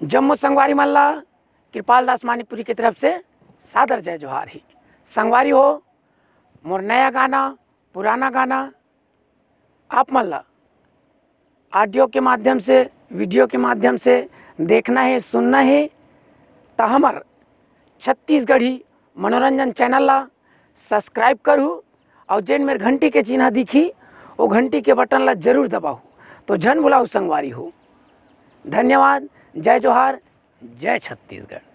जम्मू संगवारी मल्ला कृपाल दास मानिकपुरी की तरफ से सादर जय जोहार ही। संगवारी हो मोर नया गाना पुराना गाना आप मल्ला ऑडियो के माध्यम से वीडियो के माध्यम से देखना है सुनना है तो हमार छत्तीसगढ़ी मनोरंजन चैनल ला सब्सक्राइब करूँ और जेन मेरे घंटी के चिन्ह दिखी वो घंटी के बटन ला जरूर दबाऊ तो जन बुलाऊ संगवारी हो। धन्यवाद। जय जोहार जय छत्तीसगढ़।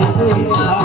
से